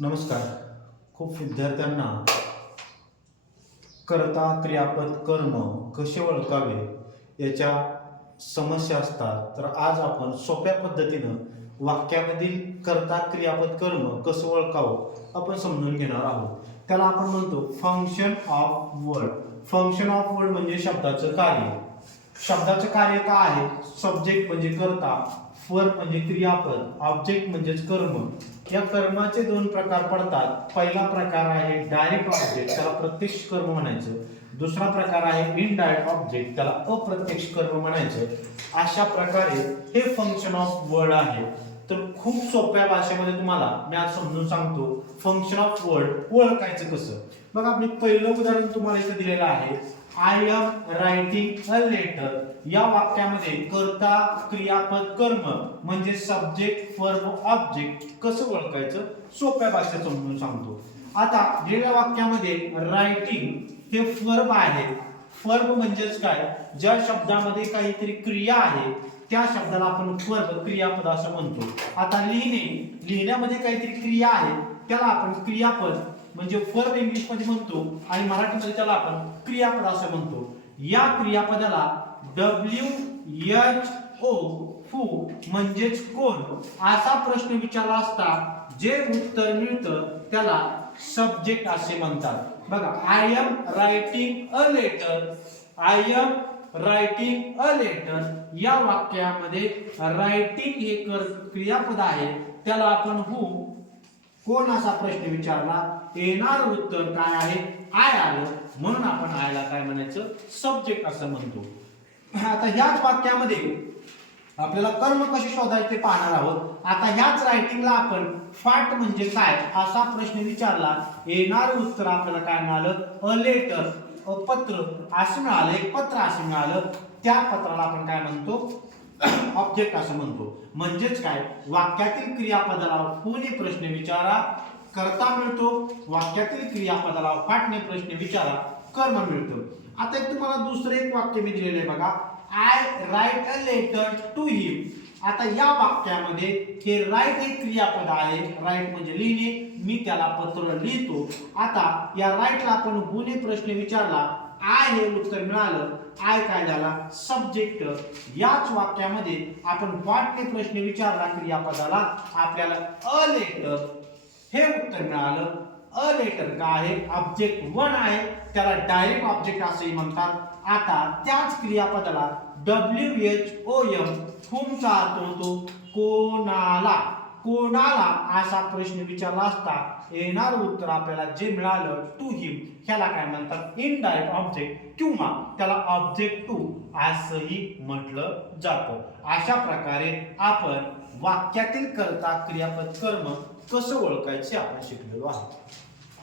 नमस्कार. खूप विद्यार्थ्यांना कर्ता क्रियापद कर्म कसे ओळखावे याच्या समस्या असतात. तर आज आपण सोप्या पद्धतीनं वाक्यामधील कर्ता क्रियापद कर्म कसं ओळखावं आपण समजून घेणार आहोत. त्याला आपण म्हणतो function of word. Function of word म्हणजे शब्दाचं कार्य. शब्दाचं कार्य काय आहे? सब्जेक्ट म्हणजे कर्ता, वर्ब म्हणजे क्रियापद, ऑब्जेक्ट म्हणजेच कर्म. या कर्माचे दोन प्रकार पडतात. पहिला प्रकार आहे डायरेक्ट ऑब्जेक्ट, त्याला प्रत्यक्ष कर्म म्हणायचं. दुसरा प्रकार आहे इनडायरेक्ट ऑब्जेक्ट, त्याला अप्रत्यक्ष कर्म म्हणायचं. अशा प्रकारे हे फंक्शन ऑफ वर्ड आहे. तर खूप सोप्या भाषेमध्ये तुम्हाला मी आज समजून सांगतो फंक्शन ऑफ वर्ड ओळखायचं कसं. बघा, मी पहिलं उदाहरण तुम्हाला इथे दिलेलं आहे. I am writing a letter. या वाक्यामध्ये कर्ता क्रियापद कर्म म्हणजे सब्जेक्ट वर्ब ऑब्जेक्ट कसं ओळखायचं सोप्या भाषेत समजून सांगतो. आता दिलेल्या वाक्यामध्ये रायटिंग हे वर्ब आहे. वर्ब म्हणजेच काय? ज्या शब्दामध्ये काहीतरी क्रिया आहे त्या शब्दाला आपण वर्ब क्रियापद असं म्हणतो. आता लिहिण्यामध्ये काहीतरी क्रिया आहे त्याला आपण क्रियापद म्हणजे वर्ब इंग्लिश मध्ये म्हणतो आणि मराठीमध्ये त्याला आपण क्रियापद असं म्हणतो. या क्रियापदाला WHO हू म्हणजेच कोण असा प्रश्न विचारला असता जे उत्तर मिळतं त्याला सब्जेक्ट असे म्हणतात. बघा, I am writing a letter. I am writing a letter या वाक्यामध्ये रायटिंग हे क्रियापद आहे. त्याला आपण हू कोण असा प्रश्न विचारला, येणार उत्तर काय आहे? आय आलं, म्हणून आपण आयला काय म्हणायचं? सब्जेक्ट असं म्हणतो. आता ह्याच वाक्यामध्ये आपल्याला कर्म कसे शोधायचे ते पाहणार आहोत. आता ह्याच रायटिंगला आपण फाट म्हणजे काय असा प्रश्न विचारला, येणार उत्तर आपल्याला काय मिळालं? अ लेटर, अ पत्र असं मिळालं, एक पत्र असं मिळालं. त्या पत्राला आपण काय म्हणतो? ऑब्जेक्ट असं म्हणतो. म्हणजेच काय? वाक्यातील क्रियापदाला हूने प्रश्न विचारा, कर्ता मिळतो. वाक्यातील क्रियापदाला फाटने प्रश्न विचारा, कर्म मिळतो. आता एक तुम्हाला दुसरे एक वाक्य मी दिलेलं आहे बघा, I write a letter to him. आता या वाक्यामध्ये हे राईट हे क्रियापद आहे. राईट म्हणजे लिहिणे, मी त्याला पत्र लिहितो. आता या राईटला आपण हूने प्रश्न विचारला, आय हे उत्तर मिळालं. आय काय झाला? सब्जेक्ट. याच वाक्यामध्ये आपण व्हॉटने प्रश्न विचारला क्रियापदाला, आपल्याला अ लेटर हे उत्तर मिळालं. अ लेटर काय आहे? ऑब्जेक्ट वन आहे, त्याला डायरेक्ट ऑब्जेक्ट असेही म्हणतात. आता त्याच क्रियापदाला WHOM हुमचा अर्थ होतो कोणाला. कोणाला असा प्रश्न विचारला असता येणार उत्तर आपल्याला जे मिळालं टू हिम ह्याला काय म्हणतात? इनडायरेक्ट ऑब्जेक्ट किंवा त्याला ऑब्जेक्ट टू असंही म्हटलं जातं. अशा प्रकारे आपण वाक्यातील कर्ता क्रियापद कर्म कसं ओळखायचे आपण शिकलेलो आहोत.